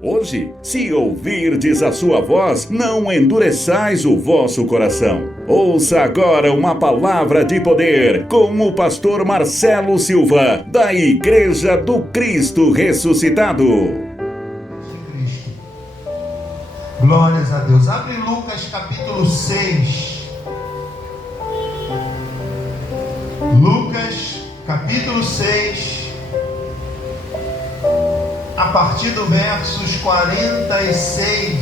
Hoje, se ouvirdes a sua voz, não endureçais o vosso coração. Ouça agora uma palavra de poder com o pastor Marcelo Silva, da Igreja do Cristo Ressuscitado. Glórias a Deus. Abre Lucas capítulo 6. Lucas capítulo 6. A partir do versos 46,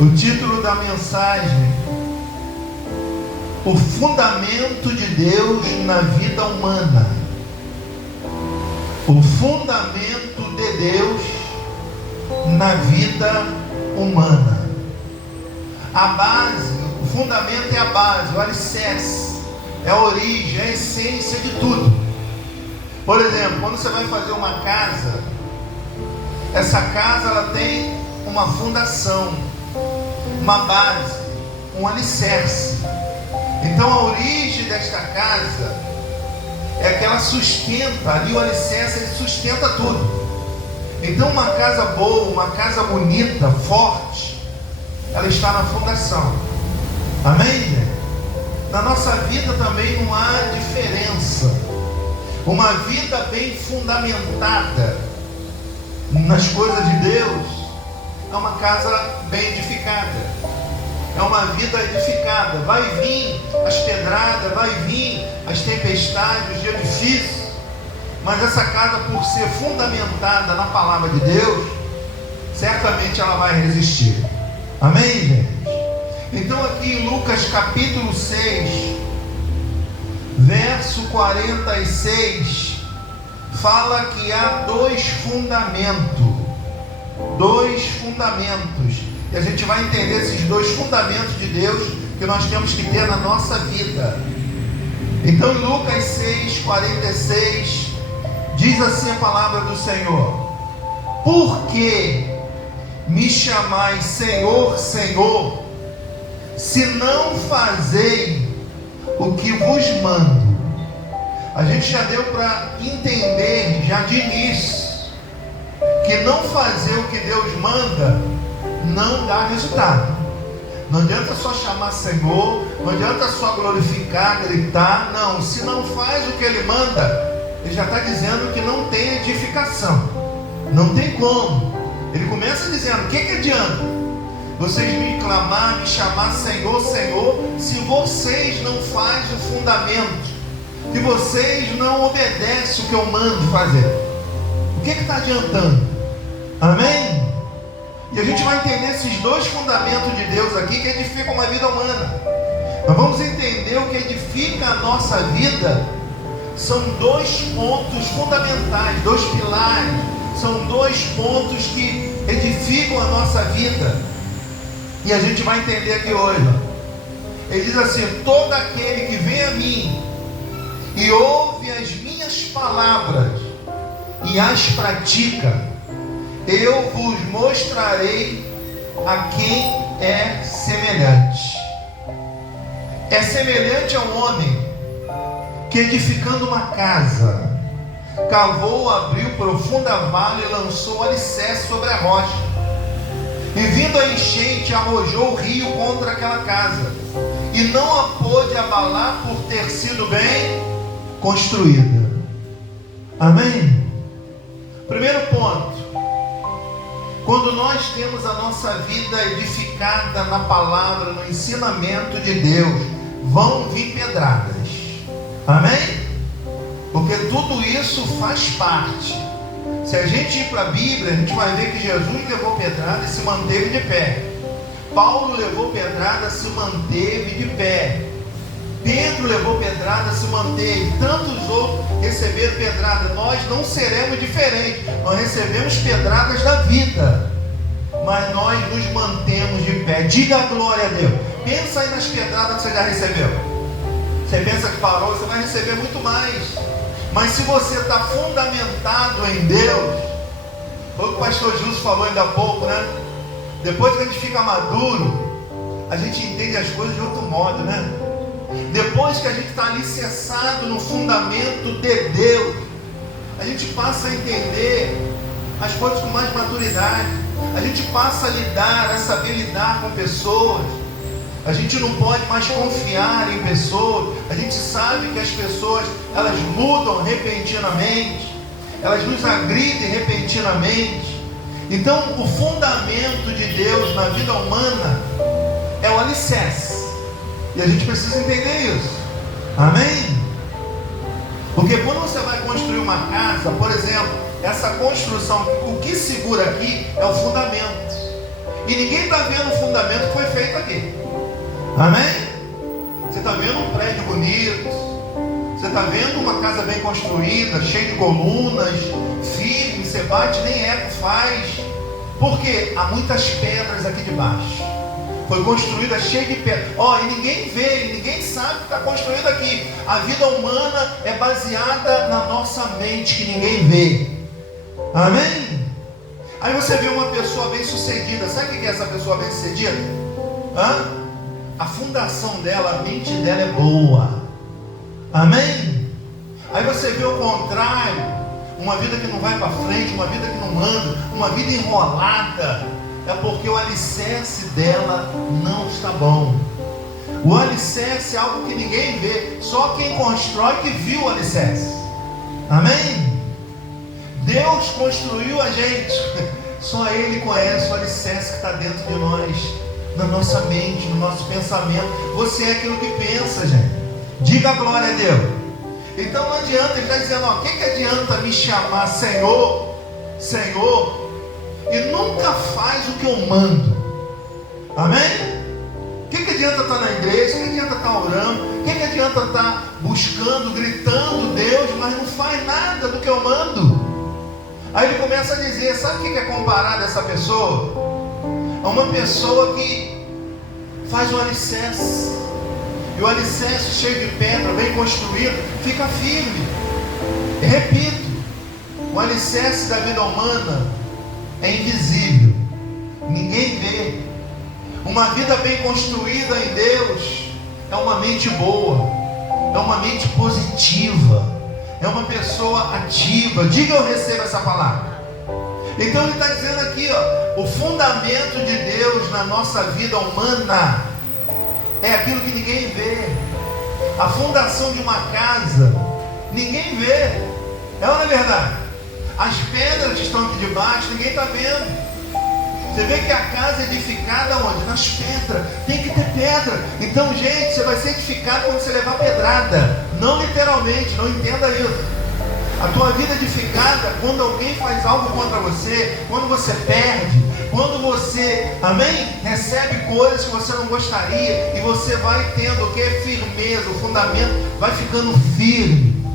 o título da mensagem: o fundamento de Deus na vida humana. O fundamento de Deus na vida humana. A base, o fundamento é a base, o alicerce, é a origem, é a essência de tudo. Por exemplo, quando você vai fazer uma casa, essa casa ela tem uma fundação, uma base, um alicerce. Então a origem desta casa é que ela sustenta, ali o alicerce ele sustenta tudo. Então uma casa boa, uma casa bonita, forte, ela está na fundação. Amém, gente? Na nossa vida também não há diferença. Uma vida bem fundamentada nas coisas de Deus é uma casa bem edificada, é uma vida edificada. Vai vir as pedradas, vai vir as tempestades, os dias difíceis, mas essa casa, por ser fundamentada na palavra de Deus, certamente ela vai resistir. Amém, gente? Então aqui em Lucas capítulo 6, verso 46, fala que há dois fundamentos, e a gente vai entender esses dois fundamentos de Deus que nós temos que ter na nossa vida. Então em Lucas 6, 46, diz assim a palavra do Senhor: por que me chamais Senhor, Senhor, se não fazeis o que vos mando? A gente já deu para entender, já de início, que não fazer o que Deus manda não dá resultado. Não adianta só chamar Senhor, não adianta só glorificar, gritar. Não, se não faz o que Ele manda, Ele já está dizendo que não tem edificação, não tem como. Ele começa dizendo: o que adianta vocês me clamar, me chamar Senhor, Senhor, se vocês não fazem o fundamento, se vocês não obedecem o que eu mando fazer? O que está adiantando? Amém? E a gente vai entender esses dois fundamentos de Deus aqui que edificam uma vida humana. Nós vamos entender o que edifica a nossa vida. São dois pontos fundamentais, dois pilares, são dois pontos que edificam a nossa vida. E a gente vai entender aqui hoje. Ele diz assim: todo aquele que vem a mim e ouve as minhas palavras e as pratica, eu vos mostrarei a quem é semelhante. É semelhante a um homem que, edificando uma casa, cavou, abriu profunda vala e lançou o alicerce sobre a rocha. E vindo a enchente, arrojou o rio contra aquela casa, e não a pôde abalar por ter sido bem construída. Amém? Primeiro ponto: quando nós temos a nossa vida edificada na palavra, no ensinamento de Deus, vão vir pedradas. Amém? Porque tudo isso faz parte. Se a gente ir para a Bíblia, a gente vai ver que Jesus levou pedrada e se manteve de pé. Paulo levou pedrada e se manteve de pé. Pedro levou pedrada e se manteve. Tantos outros receberam pedrada. Nós não seremos diferentes. Nós recebemos pedradas da vida, mas nós nos mantemos de pé. Diga a glória a Deus. Pensa aí nas pedradas que você já recebeu. Você pensa que parou, você vai receber muito mais. Mas se você está fundamentado em Deus, foi o que o pastor Júlio falou ainda há pouco, né? Depois que a gente fica maduro, a gente entende as coisas de outro modo, né? Depois que a gente está alicerçado no fundamento de Deus, a gente passa a entender as coisas com mais maturidade. A gente passa a lidar, a saber lidar com pessoas. A gente não pode mais confiar em pessoas. A gente sabe que as pessoas, elas mudam repentinamente. Elas nos agridem repentinamente. Então, o fundamento de Deus na vida humana é o alicerce. E a gente precisa entender isso. Amém? Porque quando você vai construir uma casa, por exemplo, essa construção, o que segura aqui é o fundamento. E ninguém está vendo o fundamento que foi feito aqui. Amém? Você está vendo um prédio bonito. Você está vendo uma casa bem construída, cheia de colunas, firme, você bate, nem eco faz. Porque há muitas pedras aqui debaixo. Foi construída cheia de pedras. E ninguém vê, ninguém sabe o que está construído aqui. A vida humana é baseada na nossa mente, que ninguém vê. Amém? Aí você vê uma pessoa bem sucedida. Sabe o que é essa pessoa bem sucedida? A fundação dela, a mente dela é boa. Amém? Aí você vê o contrário, uma vida que não vai para frente, uma vida que não anda, uma vida enrolada. É porque o alicerce dela não está bom. O alicerce é algo que ninguém vê, só quem constrói que viu o alicerce. Amém? Deus construiu a gente, só Ele conhece o alicerce que está dentro de nós, na nossa mente, no nosso pensamento. Você é aquilo que pensa, gente. Diga glória a Deus. Então não adianta, ele está dizendo, o que adianta me chamar Senhor, Senhor, e nunca faz o que eu mando? Amém? O que adianta estar na igreja? O que adianta estar orando? O que adianta estar buscando, gritando Deus, mas não faz nada do que eu mando? Aí ele começa a dizer, sabe o que é comparado a essa pessoa? A uma pessoa que faz o alicerce. E o alicerce cheio de pedra, bem construído, fica firme. E repito, o alicerce da vida humana é invisível. Ninguém vê. Uma vida bem construída em Deus é uma mente boa, é uma mente positiva, é uma pessoa ativa. Diga, eu recebo essa palavra. Então ele está dizendo aqui, o fundamento de Deus na nossa vida humana é aquilo que ninguém vê. A fundação de uma casa, ninguém vê. É ou não é verdade? As pedras que estão aqui debaixo, ninguém está vendo. Você vê que a casa é edificada onde? Nas pedras. Tem que ter pedra. Então, gente, você vai ser edificado quando você levar pedrada. Não literalmente, não entenda isso. A tua vida é edificada quando alguém faz algo contra você, quando você perde, quando você, amém, recebe coisas que você não gostaria, e você vai tendo o que? Firmeza, o fundamento vai ficando firme.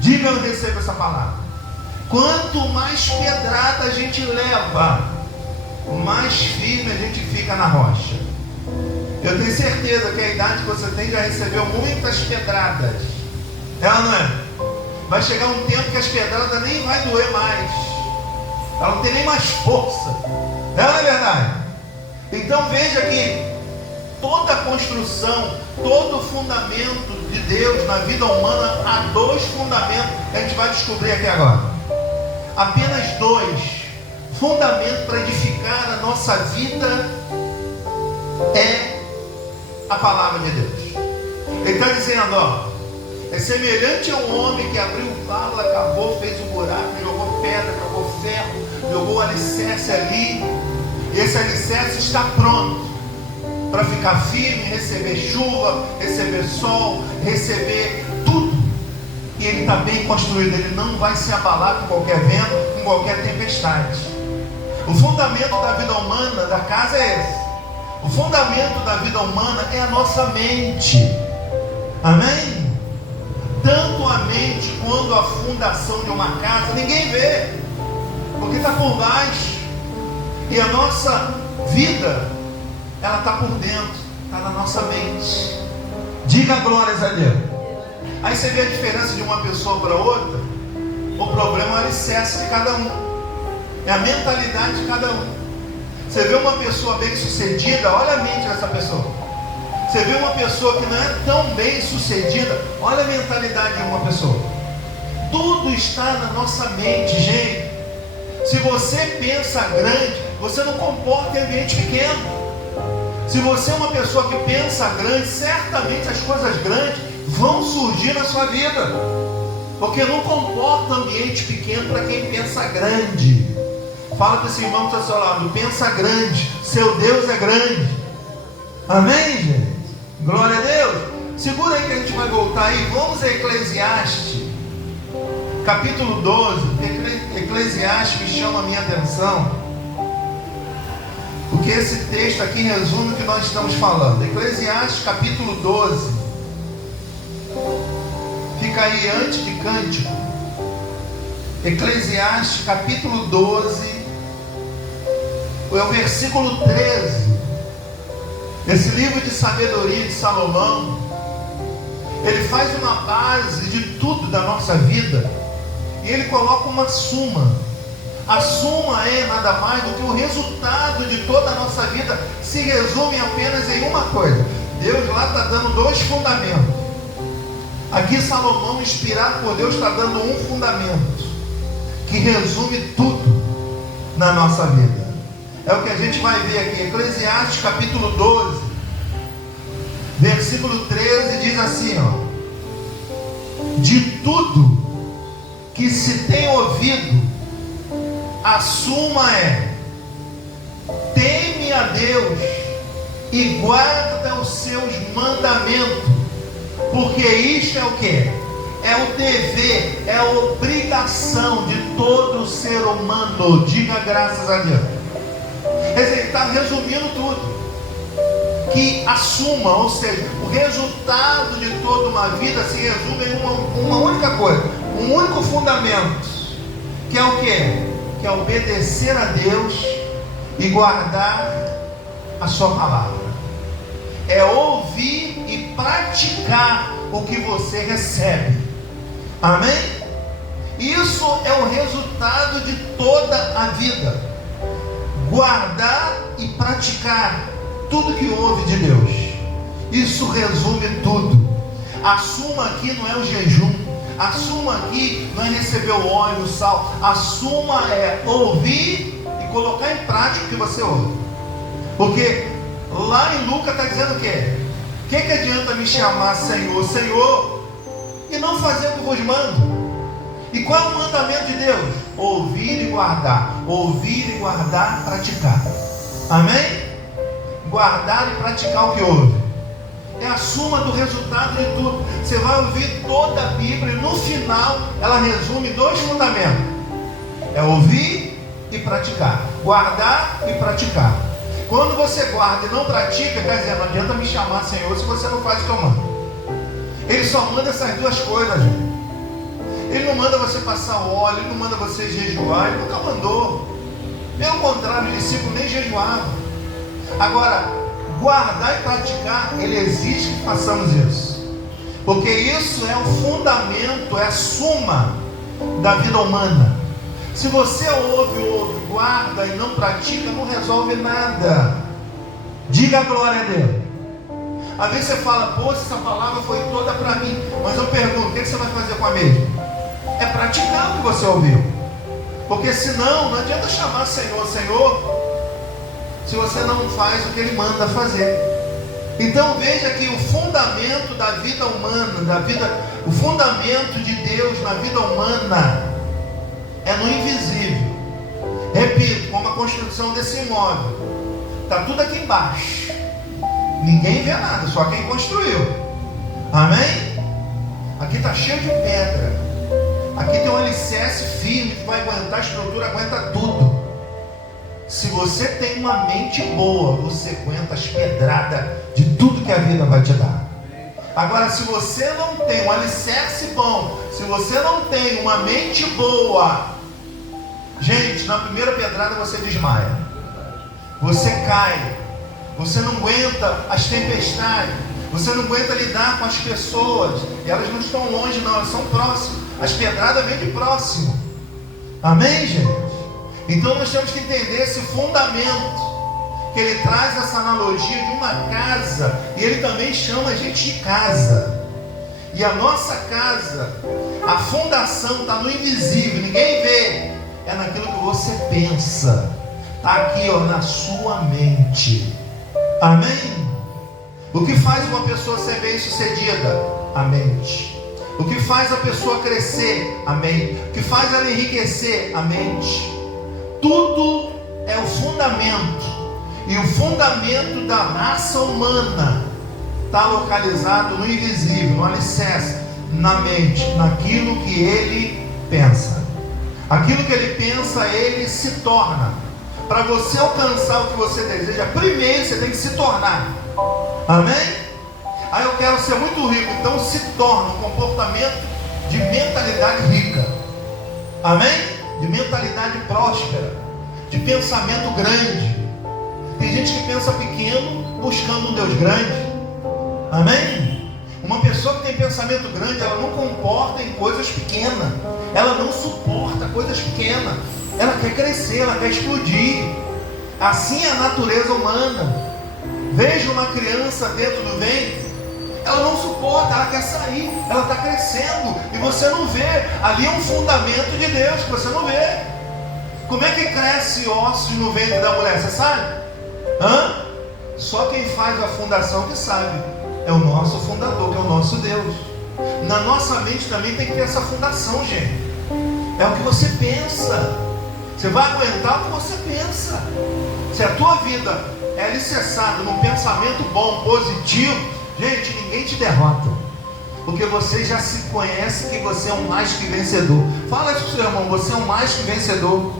Diga, eu recebo essa palavra. Quanto mais pedrada a gente leva, mais firme a gente fica na rocha. Eu tenho certeza que a idade que você tem já recebeu muitas pedradas. É ou não é? Vai chegar um tempo que as pedradas nem vai doer mais. Ela não tem nem mais força. Não é verdade? Então veja que toda construção, todo fundamento de Deus na vida humana, há dois fundamentos que a gente vai descobrir aqui agora. Apenas dois fundamentos para edificar a nossa vida é a palavra de Deus. Ele está dizendo, é semelhante a um homem que abriu o valo, acabou, fez um buraco, jogou pedra, jogou ferro, jogou o alicerce ali. E esse alicerce está pronto para ficar firme, receber chuva, receber sol, receber tudo. E ele está bem construído, ele não vai se abalar com qualquer vento, com qualquer tempestade. O fundamento da vida humana, da casa, é esse. O fundamento da vida humana é a nossa mente. Amém? Tanto a mente quanto a fundação de uma casa, ninguém vê, porque está por baixo. E a nossa vida, ela está por dentro, está na nossa mente. Diga glórias a Deus. Aí você vê a diferença de uma pessoa para outra. O problema é o alicerce de cada um, é a mentalidade de cada um. Você vê uma pessoa bem sucedida, olha a mente dessa pessoa. Você vê uma pessoa que não é tão bem sucedida, olha a mentalidade de uma pessoa. Tudo está na nossa mente, gente. Se você pensa grande, você não comporta em ambiente pequeno. Se você é uma pessoa que pensa grande, certamente as coisas grandes vão surgir na sua vida. Porque não comporta ambiente pequeno para quem pensa grande. Fala para esse irmão que está ao seu lado, pensa grande, seu Deus é grande. Amém, gente? Glória a Deus. Segura aí que a gente vai voltar aí. Vamos a Eclesiastes, capítulo 12. Eclesiastes me chama a minha atenção, porque esse texto aqui resume o que nós estamos falando. Eclesiastes capítulo 12. Fica aí antes de Cântico. Eclesiastes capítulo 12, é o versículo 13. Esse livro de sabedoria de Salomão, ele faz uma base de tudo da nossa vida, e ele coloca uma suma. A suma é nada mais do que o resultado de toda a nossa vida, se resume apenas em uma coisa. Deus lá está dando dois fundamentos. Aqui Salomão, inspirado por Deus, está dando um fundamento que resume tudo na nossa vida. É o que a gente vai ver aqui. Eclesiastes capítulo 12, versículo 13, diz assim, ó: de tudo que se tem ouvido, a suma é: teme a Deus e guarda os seus mandamentos, porque isto é o que? É o dever, é a obrigação de todo ser humano. Diga graças a Deus. Ele está resumindo tudo. Que a suma, ou seja, o resultado de toda uma vida se resume em uma única coisa, um único fundamento, que é o quê? Que é obedecer a Deus e guardar a sua palavra. É ouvir e praticar o que você recebe. Amém? Isso é o resultado de toda a vida. Guardar e praticar tudo que ouve de Deus. Isso resume tudo. A suma aqui não é o jejum. A suma aqui não é receber o óleo, o sal. A suma é ouvir e colocar em prática o que você ouve. Porque lá em Lucas está dizendo o quê? O que adianta me chamar Senhor, Senhor, e não fazer o que vos mando? E qual é o mandamento de Deus? Ouvir e guardar. Ouvir e guardar, praticar. Amém? Guardar e praticar o que ouve. É a suma do resultado de tudo. Você vai ouvir toda a Bíblia e no final ela resume dois fundamentos: é ouvir e praticar. Guardar e praticar. Quando você guarda e não pratica, quer dizer, não adianta me chamar Senhor se você não faz o que eu mando. Ele só manda essas duas coisas, gente. Ele não manda você passar o óleo, ele não manda você jejuar, ele nunca mandou. Pelo contrário, o discípulo nem jejuava. Agora, guardar e praticar, ele exige que façamos isso, porque isso é o fundamento, é a suma da vida humana. Se você ouve, guarda e não pratica, não resolve nada. Diga a glória a Deus. Às vezes você fala, pô, essa palavra foi toda para mim, mas eu pergunto, o que você vai fazer com a mesma? É praticar o que você ouviu. Porque senão, não adianta chamar Senhor, Senhor, se você não faz o que Ele manda fazer. Então veja que o fundamento da vida humana, o fundamento de Deus na vida humana é no invisível. Repito, como a construção desse imóvel, está tudo aqui embaixo, ninguém vê nada, só quem construiu. Amém? Aqui está cheio de pedra, aqui tem um alicerce firme que vai aguentar, a estrutura aguenta tudo. Se você tem uma mente boa, você aguenta as pedradas de tudo que a vida vai te dar. Agora, se você não tem um alicerce bom, se você não tem uma mente boa, gente, na primeira pedrada você desmaia, você cai, você não aguenta as tempestades, você não aguenta lidar com as pessoas, e elas não estão longe não, elas são próximas, as pedradas vêm de próximo. Amém, gente? Então nós temos que entender esse fundamento, que ele traz essa analogia de uma casa, e ele também chama a gente de casa. E a nossa casa, a fundação está no invisível, ninguém vê, é naquilo que você pensa. Está aqui, ó, na sua mente. Amém? O que faz uma pessoa ser bem-sucedida? A mente. O que faz a pessoa crescer? A mente. O que faz ela enriquecer? A mente. Tudo é o fundamento. E o fundamento da raça humana está localizado no invisível, no alicerce, na mente, naquilo que ele pensa. Aquilo que ele pensa, ele se torna. Para você alcançar o que você deseja, primeiro você tem que se tornar. Amém? Aí eu quero ser muito rico, então se torna um comportamento de mentalidade rica. Amém? De mentalidade próspera, de pensamento grande. Tem gente que pensa pequeno buscando um Deus grande. Amém? Uma pessoa que tem pensamento grande, ela não comporta em coisas pequenas. Ela não suporta coisas pequenas. Ela quer crescer, ela quer explodir. Assim é a natureza humana. Veja uma criança dentro do ventre, ela não suporta, ela quer sair, ela está crescendo, e você não vê. Ali é um fundamento de Deus que você não vê. Como é que cresce ossos no ventre da mulher? Você sabe? Só quem faz a fundação que sabe. É o nosso fundador, que é o nosso Deus. Na nossa mente também tem que ter essa fundação, gente. É o que você pensa. Você vai aguentar o que você pensa. Se a tua vida é alicerçada num pensamento bom, positivo, gente, ninguém te derrota. Porque você já se conhece que você é um mais que vencedor. Fala isso para o seu irmão, você é um mais que vencedor.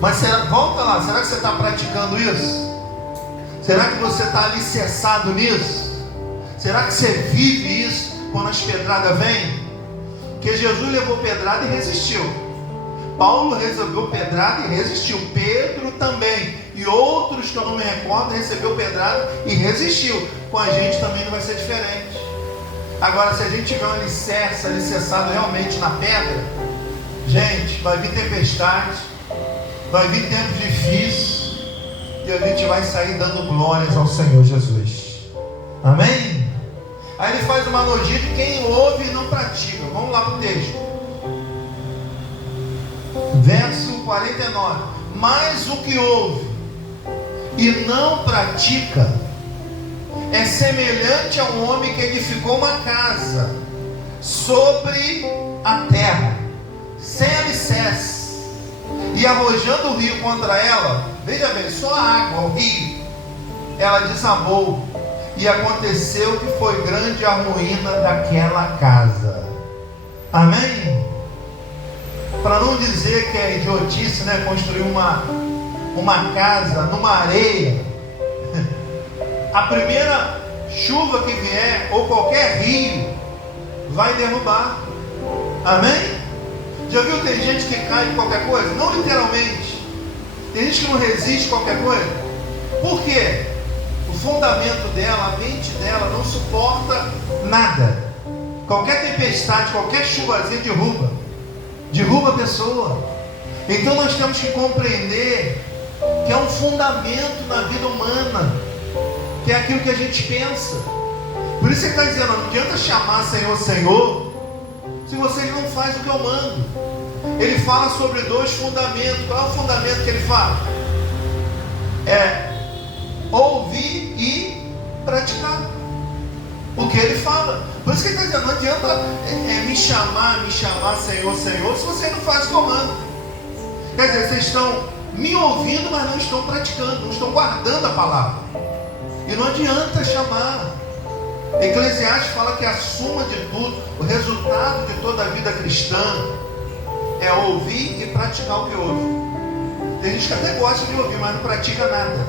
Mas volta lá, será que você está praticando isso? Será que você está alicerçado nisso? Será que você vive isso quando as pedradas vêm? Porque Jesus levou pedrada e resistiu. Paulo recebeu pedrada e resistiu. Pedro também. E outros que eu não me recordo recebeu pedrada e resistiu. Com a gente também não vai ser diferente. Agora, se a gente tiver um alicerce, alicerçado realmente na pedra, gente, vai vir tempestade, vai vir tempos difíceis, e a gente vai sair dando glórias ao Senhor Jesus. Amém? Aí ele faz uma analogia de quem ouve e não pratica. Vamos lá para o texto. Verso 49. Mas o que ouve e não pratica é semelhante a um homem que edificou uma casa sobre a terra, sem alicerce, e arrojando o rio contra ela, veja bem, só a água, o rio, ela desabou, e aconteceu que foi grande a ruína daquela casa. Amém? Para não dizer que é idiotice, né, construir uma casa numa areia. A primeira chuva que vier, ou qualquer rio, vai derrubar. Amém? Já viu, tem gente que cai de qualquer coisa? Não literalmente. Tem gente que não resiste a qualquer coisa. Por quê? O fundamento dela, a mente dela não suporta nada. Qualquer tempestade, qualquer chuvazinha derruba a pessoa. Então nós temos que compreender que é um fundamento na vida humana, que é aquilo que a gente pensa. Por isso ele está dizendo, não adianta chamar Senhor, Senhor, se vocês não fazem o que eu mando. Ele fala sobre dois fundamentos. Qual é o fundamento que ele fala? É ouvir e praticar o que ele fala. Por isso que ele está dizendo, não adianta me chamar Senhor, Senhor, se você não faz o que eu mando. Quer dizer, vocês estão me ouvindo, mas não estão praticando, não estão guardando a palavra. E não adianta chamar. Eclesiastes fala que a suma de tudo, o resultado de toda a vida cristã, é ouvir e praticar o que ouve. Tem gente que até gosta de ouvir, mas não pratica nada.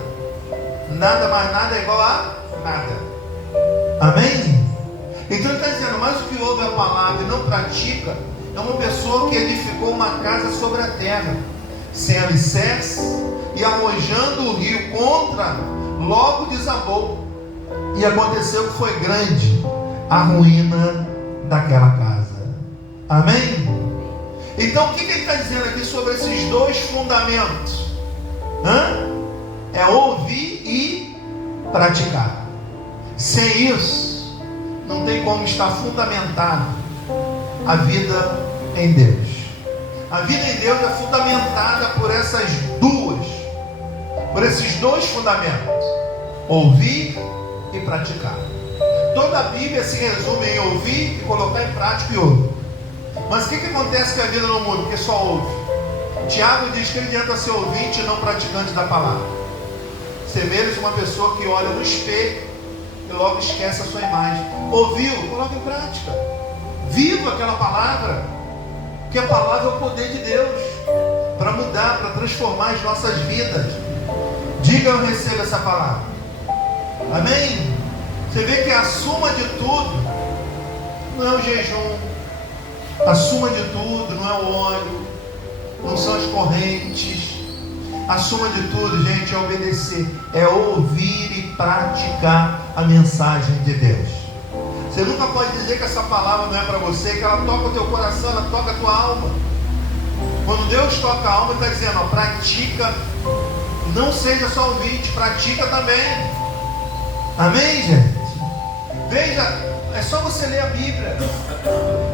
Nada mais nada é igual a nada. Amém? Então ele está dizendo, mas o que ouve a palavra e não pratica é uma pessoa que edificou uma casa sobre a terra, sem alicerce, e arrojando o rio contra, logo desabou. E aconteceu que foi grande a ruína daquela casa. Amém? Então o que ele está dizendo aqui sobre esses dois fundamentos? É ouvir e praticar. Sem isso, não tem como estar fundamentado a vida em Deus. A vida em Deus é fundamentada por esses dois fundamentos: ouvir e praticar. Toda a Bíblia se resume em ouvir e colocar em prática e ouvir. Mas o que acontece que a vida não muda? Porque só ouve. Tiago diz que não adianta ser ouvinte e não praticante da palavra. Você vê uma pessoa que olha no espelho e logo esquece a sua imagem. Ouviu? Coloca em prática. Viva aquela palavra. Porque a palavra é o poder de Deus para mudar, para transformar as nossas vidas. Diga: eu recebo essa palavra. Amém? Você vê que a suma de tudo não é o jejum, a suma de tudo não é o óleo, não são as correntes. A suma de tudo, gente, é obedecer, é ouvir e praticar a mensagem de Deus. Você nunca pode dizer que essa palavra não é para você, que ela toca o teu coração, ela toca a tua alma. Quando Deus toca a alma, Ele está dizendo: ó, pratica, não seja só ouvinte, pratica também. Amém, gente? Veja, é só você ler a Bíblia.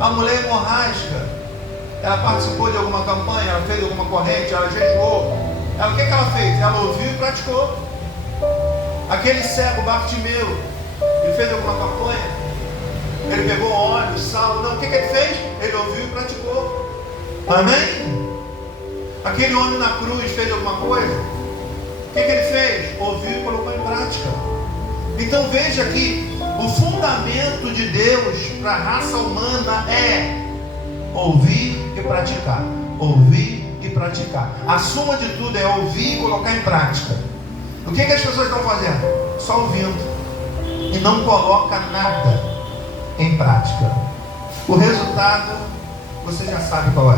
A mulher hemorrágica, ela participou de alguma campanha, ela fez alguma corrente, ela jejuou. O que ela fez? Ela ouviu e praticou. Aquele cego Bartimeu, ele fez alguma campanha? Ele pegou óleo, sal? Não, o que ele fez? Ele ouviu e praticou. Amém? Aquele homem na cruz fez alguma coisa? O que ele fez? Ouviu e colocou em prática. Então veja que o fundamento de Deus para a raça humana é ouvir e praticar. Ouvir e praticar. A suma de tudo é ouvir e colocar em prática. O que as pessoas estão fazendo? Só ouvindo e não coloca nada em prática. O resultado você já sabe qual é.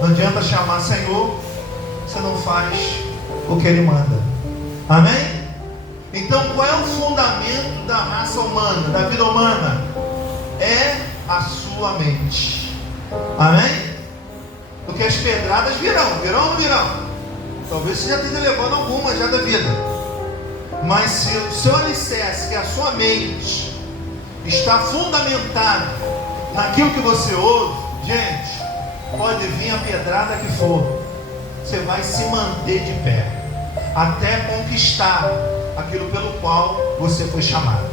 Não adianta chamar Senhor, você não faz o que Ele manda. Amém? Então qual é o fundamento da raça humana, da vida humana? É a sua mente. Amém? Porque as pedradas virão ou não virão? Talvez você já esteja levando algumas já da vida. Mas se o seu alicerce, que é a sua mente, está fundamentado naquilo que você ouve, gente, pode vir a pedrada que for, você vai se manter de pé até conquistar aquilo pelo qual você foi chamado.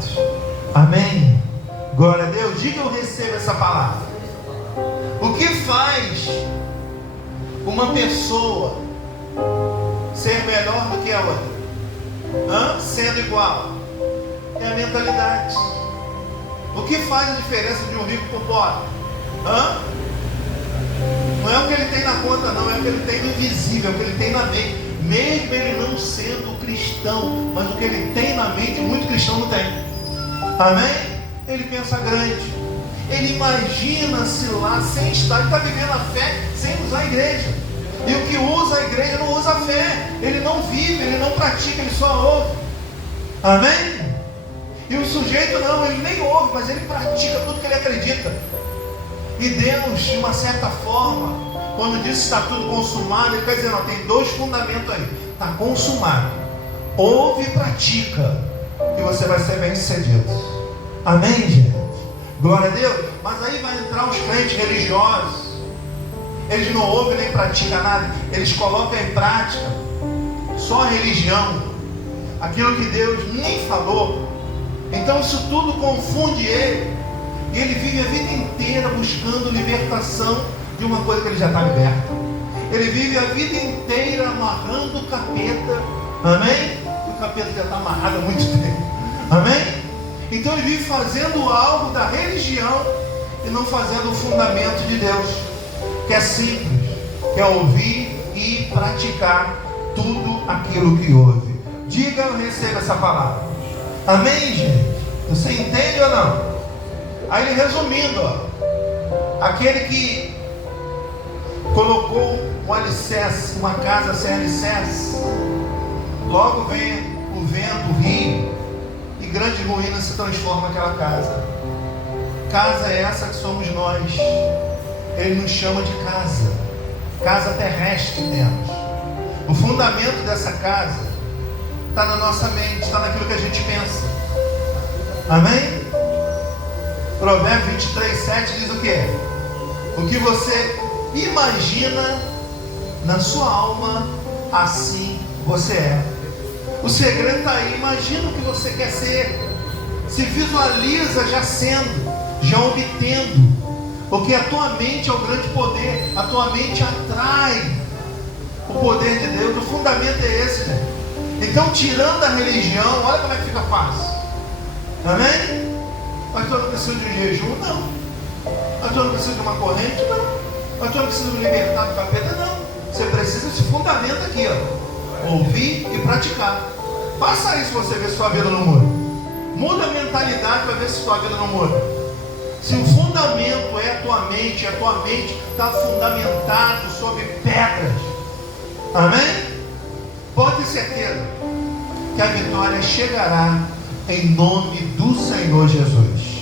Amém? Glória a Deus. Diga: eu recebo essa palavra. O que faz uma pessoa ser melhor do que a outra, sendo igual? É a mentalidade. O que faz a diferença de um rico para o pobre? Não é o que ele tem na conta, não, é o que ele tem no invisível, é o que ele tem na mente. Mesmo ele não sendo cristão, mas o que ele tem na mente, muito cristão não tem. Amém? Ele pensa grande. Ele imagina-se lá sem estar. Ele está vivendo a fé sem usar a igreja. E o que usa a igreja não usa a fé. Ele não vive, ele não pratica, ele só ouve. Amém? E o sujeito não, ele nem ouve, mas ele pratica tudo que ele acredita. E Deus, de uma certa forma, quando diz que está tudo consumado, Ele quer dizer: não, tem dois fundamentos aí. Está consumado. Ouve e pratica, que você vai ser bem sucedido. Amém, gente? Glória a Deus. Mas aí vai entrar os crentes religiosos. Eles não ouvem nem praticam nada. Eles colocam em prática só a religião, aquilo que Deus nem falou. Então isso tudo confunde ele. E ele vive a vida inteira buscando libertação de uma coisa que ele já está liberto. Ele vive a vida inteira amarrando o capeta. Amém? O capeta já está amarrado há muito tempo. Amém? Então ele vive fazendo algo da religião e não fazendo o fundamento de Deus, que é simples, que é ouvir e praticar tudo aquilo que ouve. Diga: eu recebo essa palavra. Amém, gente? Você entende ou não? Aí ele resumindo, aquele que colocou um alicerce, uma casa sem alicerce, logo vem o vento, o rio, e grande ruína se transforma naquela casa. Casa é essa que somos nós. Ele nos chama de casa terrestre que temos. O fundamento dessa casa está na nossa mente, está naquilo que a gente pensa. Amém? Provérbios 23:7 diz o quê? O que você Imagina na sua alma, assim você é. O segredo está aí. Imagina o que você quer ser. Se visualiza já sendo, já obtendo. Porque a tua mente é o grande poder. A tua mente atrai o poder de Deus. O fundamento é esse, né? Então, tirando a religião, olha como é que fica fácil. Amém? Pastor, não precisa de um jejum? Não. Pastor, não precisa de uma corrente? Não. Pastor, não precisa de me libertar do capeta? Não. Você precisa desse fundamento aqui, ó. Ouvir e praticar. Faça isso, você ver se sua vida não muda. Muda a mentalidade para ver se sua vida não muda. Se o fundamento é a tua mente está fundamentado sobre pedras. Amém? Pode ter certeza que a vitória chegará em nome do Senhor Jesus.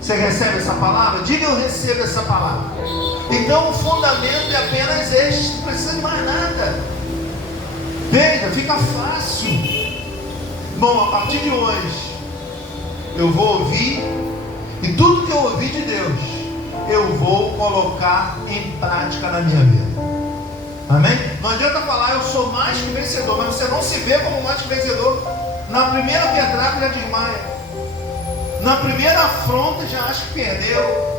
Você recebe essa palavra? Diga: eu recebo essa palavra. Então o fundamento é apenas este, não precisa de mais nada. Veja, fica fácil. Bom, a partir de hoje eu vou ouvir, e tudo que eu ouvir de Deus eu vou colocar em prática na minha vida. Amém? Não adianta falar eu sou mais que vencedor, mas você não se vê como mais que vencedor. Na primeira pedrada já desmaia, na primeira afronta já acha que perdeu.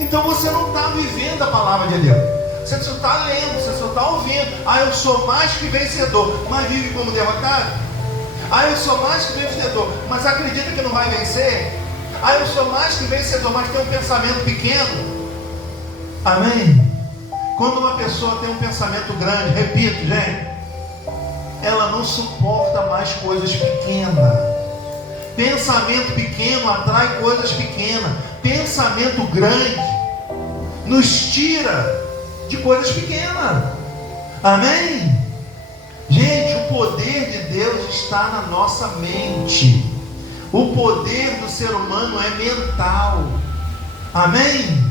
Então você não está vivendo a palavra de Deus. Você só está lendo, você só está ouvindo. Eu sou mais que vencedor, mas vive como derrotado. Eu sou mais que vencedor, mas acredita que não vai vencer. Eu sou mais que vencedor, mas tem um pensamento pequeno. Amém? Quando uma pessoa tem um pensamento grande, repito, gente, ela não suporta mais coisas pequenas. Pensamento pequeno atrai coisas pequenas. Pensamento grande nos tira de coisas pequenas. Amém? Gente, o poder de Deus está na nossa mente. O poder do ser humano é mental. Amém?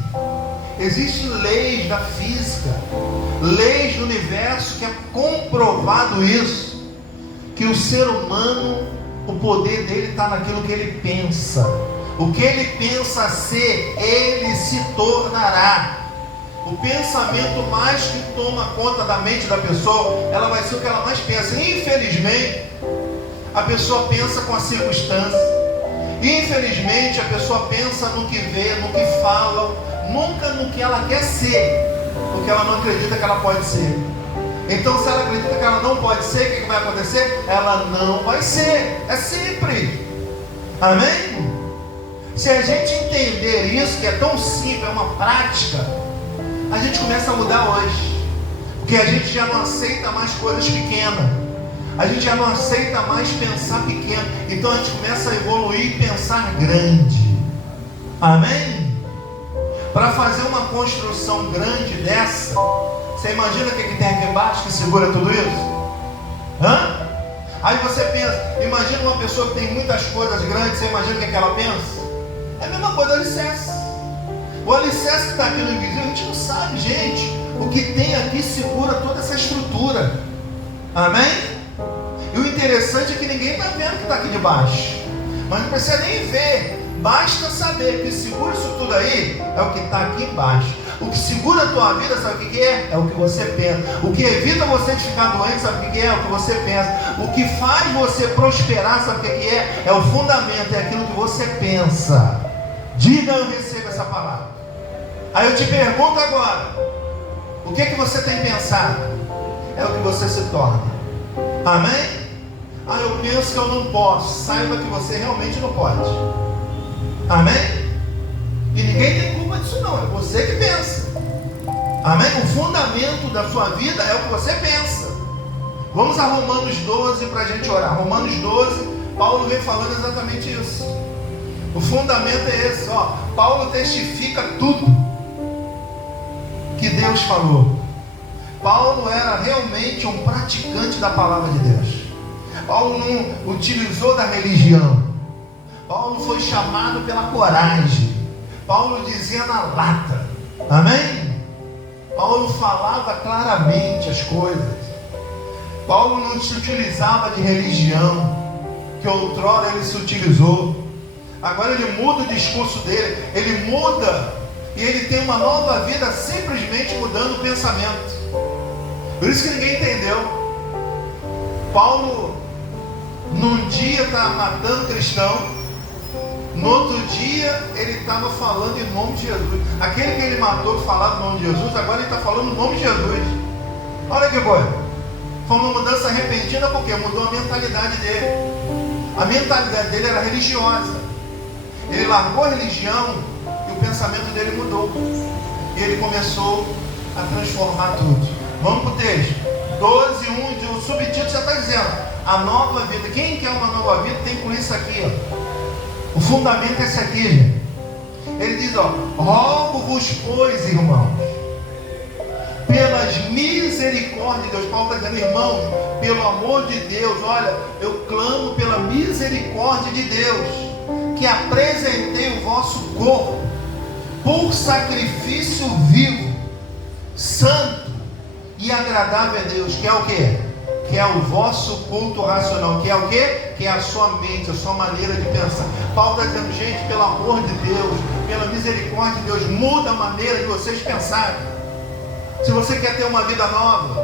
Existem leis da física, leis do universo que é comprovado isso, que o ser humano, o poder dele está naquilo que ele pensa. O que ele pensa ser, ele se tornará. O pensamento mais que toma conta da mente da pessoa, ela vai ser o que ela mais pensa. Infelizmente, a pessoa pensa com a circunstância. Infelizmente, a pessoa pensa no que vê, no que fala, nunca no que ela quer ser, porque ela não acredita que ela pode ser. Então, se ela acredita que ela não pode ser, o que vai acontecer? Ela não vai ser. É simples. Amém? Se a gente entender isso, que é tão simples, é uma prática, a gente começa a mudar hoje, porque a gente já não aceita mais coisas pequenas, a gente já não aceita mais pensar pequeno, então a gente começa a evoluir e pensar grande. Amém? Para fazer uma construção grande dessa, você imagina o que tem aqui embaixo que segura tudo isso? Aí você pensa, imagina uma pessoa que tem muitas coisas grandes, você imagina o que ela pensa? É a mesma coisa do alicerce. O alicerce que está aqui no invisível, a gente não sabe, gente. O que tem aqui segura toda essa estrutura. Amém? E o interessante é que ninguém está vendo o que está aqui debaixo. Mas não precisa nem ver. Basta saber que segura isso tudo aí é o que está aqui embaixo. O que segura a tua vida, sabe o que é? É o que você pensa. O que evita você de ficar doente, sabe o que é? É o que você pensa. O que faz você prosperar, sabe o que é? É o fundamento, é aquilo que você pensa. Diga: eu recebo essa palavra. Aí eu te pergunto agora, o que você tem pensado? É o que você se torna. Amém? Eu penso que eu não posso. Saiba que você realmente não pode. Amém? E ninguém tem culpa disso não, é você que pensa. Amém? O fundamento da sua vida é o que você pensa. Vamos a Romanos 12 para a gente orar. Romanos 12, Paulo vem falando exatamente isso. O fundamento é esse, ó. Paulo testifica tudo que Deus falou. Paulo era realmente um praticante da palavra de Deus. Paulo não utilizou da religião. Paulo foi chamado pela coragem. Paulo dizia na lata. Amém? Paulo falava claramente as coisas. Paulo não se utilizava de religião, que outrora ele se utilizou. Agora ele muda o discurso dele. Ele muda E ele tem uma nova vida simplesmente mudando o pensamento. Por isso que ninguém entendeu. Paulo, num dia está matando cristão, no outro dia ele estava falando em nome de Jesus. Aquele que ele matou, que falava em nome de Jesus, agora ele está falando em nome de Jesus. Olha que coisa. Foi uma mudança repentina, porque mudou a mentalidade dele. A mentalidade dele era religiosa. Ele largou a religião e o pensamento dele mudou. E ele começou a transformar tudo. Vamos para o texto. 12:1, o subtítulo já está dizendo: a nova vida. Quem quer uma nova vida tem que incluir isso aqui, ó. O fundamento é esse aqui, gente. Ele diz, ó: rogo-vos, pois, irmãos, pelas misericórdias de Deus. Paulo está dizendo, irmãos, pelo amor de Deus, olha, eu clamo pela misericórdia de Deus, que apresentei o vosso corpo por sacrifício vivo, santo e agradável a Deus, que é o quê? Que é o vosso culto racional, que é o quê? Que é a sua mente, a sua maneira de pensar. Paulo está dizendo, gente, pelo amor de Deus, pela misericórdia de Deus, muda a maneira de vocês pensarem. Se você quer ter uma vida nova,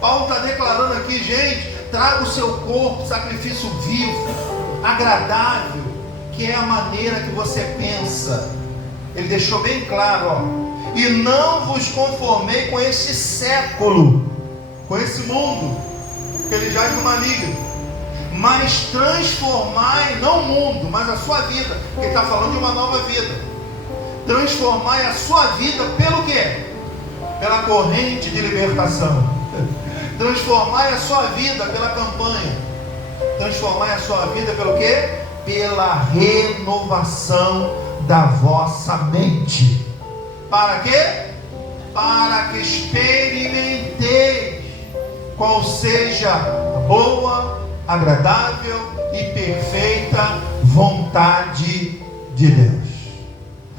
Paulo está declarando aqui, gente, traga o seu corpo, sacrifício vivo, agradável, que é a maneira que você pensa. Ele deixou bem claro, ó: e não vos conformei com este século, com esse mundo, que ele jaz no maligno, mas transformai, não o mundo, mas a sua vida, porque ele está falando de uma nova vida. Transformai a sua vida pelo quê? Pela corrente de libertação. Transformai a sua vida pela campanha. Transformai a sua vida pelo quê? Pela renovação da vossa mente. Para quê? Para que experimenteis qual seja a boa, agradável e perfeita vontade de Deus.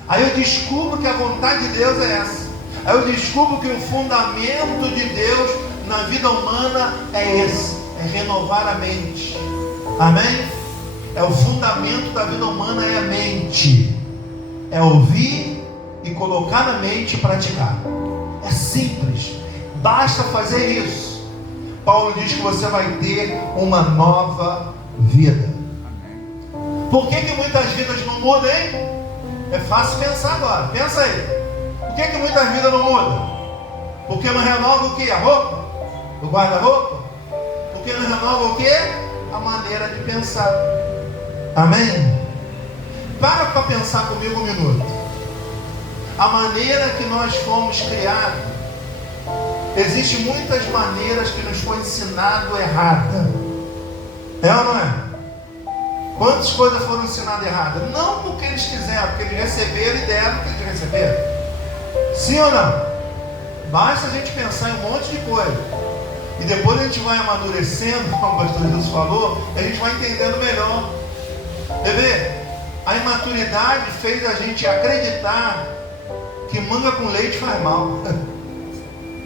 Aí eu descubro que a vontade de Deus é essa. Aí eu descubro que o fundamento de Deus na vida humana é esse: é renovar a mente. Amém? É o fundamento da vida humana, é a mente. É ouvir e colocar na mente e praticar. É simples, basta fazer isso. Paulo diz que você vai ter uma nova vida. Por que muitas vidas não mudam, hein? É fácil pensar agora, pensa aí. Por que muitas vidas não mudam? Porque não renova o que? A roupa? O guarda-roupa? Porque não renova o que? A maneira de pensar. Amém? Para pensar comigo um minuto. A maneira que nós fomos criados, existem muitas maneiras que nos foi ensinado errada. É ou não é? Quantas coisas foram ensinadas erradas? Não porque eles quiseram, porque eles receberam e deram o que eles receberam. Sim ou não? Basta a gente pensar em um monte de coisa. E depois a gente vai amadurecendo, como o pastor Jesus falou, e a gente vai entendendo melhor. Bebê, a imaturidade fez a gente acreditar que manga com leite faz mal.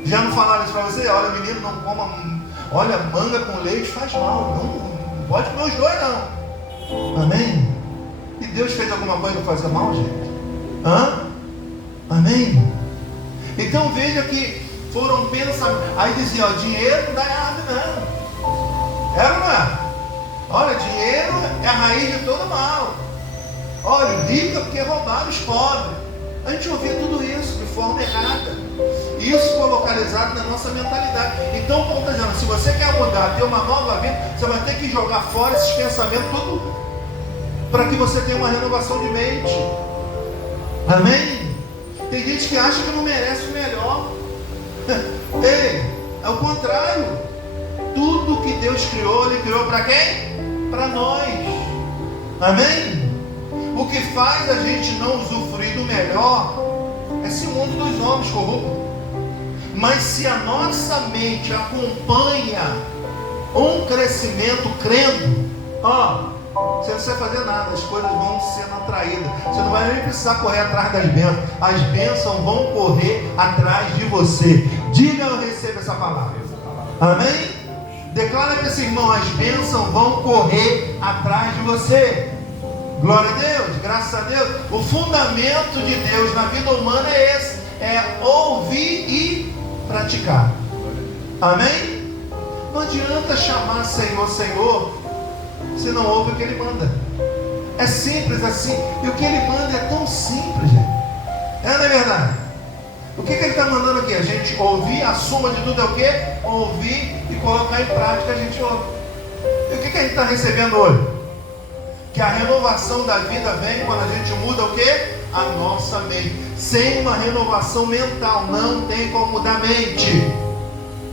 Já não falaram isso para você? Olha, menino, não coma. Olha, manga com leite faz mal. Não pode comer os dois, não. Amém? E Deus fez alguma coisa para fazer mal, gente? Hã? Amém? Então veja que foram pensamentos. Aí dizia, ó, dinheiro não dá errado, não. Era ou não é? Olha, dinheiro é a raiz de todo mal. Olha, rica porque roubaram os pobres. A gente ouvia tudo isso de forma errada. Isso foi localizado na nossa mentalidade. Então Paulo está dizendo, se você quer mudar, ter uma nova vida, você vai ter que jogar fora esses pensamentos tudo, para que você tenha uma renovação de mente. Amém? Tem gente que acha que não merece o melhor. Ei, é o contrário. Tudo que Deus criou, Ele criou para quem? Para nós. Amém? O que faz a gente não usufruir do melhor é esse mundo dos homens corruptos. Mas se a nossa mente acompanha um crescimento crendo, você não precisa fazer nada, as coisas vão sendo atraídas. Você não vai nem precisar correr atrás das bênçãos. As bênçãos vão correr atrás de você. Diga, eu recebo essa palavra. Amém? Declara para esse irmão, as bênçãos vão correr atrás de você. Glória a Deus, graças a Deus. O fundamento de Deus na vida humana é esse: é ouvir e praticar. Amém? Não adianta chamar Senhor, Senhor, se não ouve o que Ele manda. É simples assim. E o que Ele manda é tão simples, gente. Não é verdade? O que Ele está mandando aqui? A gente ouvir, a soma de tudo é o quê? Ouvir e colocar em prática, a gente ouve. E o que a gente está recebendo hoje? Que a renovação da vida vem quando a gente muda o quê? A nossa mente. Sem uma renovação mental, não tem como mudar a mente.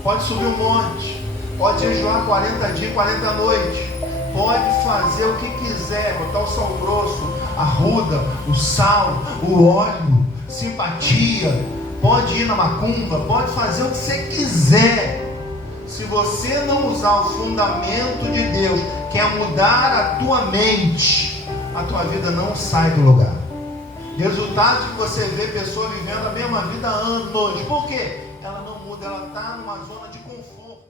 Pode subir um monte, pode jejuar 40 dias, 40 noites, pode fazer o que quiser, botar o sal grosso, a ruda, o sal, o óleo, simpatia, pode ir na macumba, pode fazer o que você quiser. Se você não usar o fundamento de Deus, que é mudar a tua mente, a tua vida não sai do lugar. Resultado que você vê pessoas vivendo a mesma vida há anos. Por quê? Ela não muda, ela está numa zona de conforto.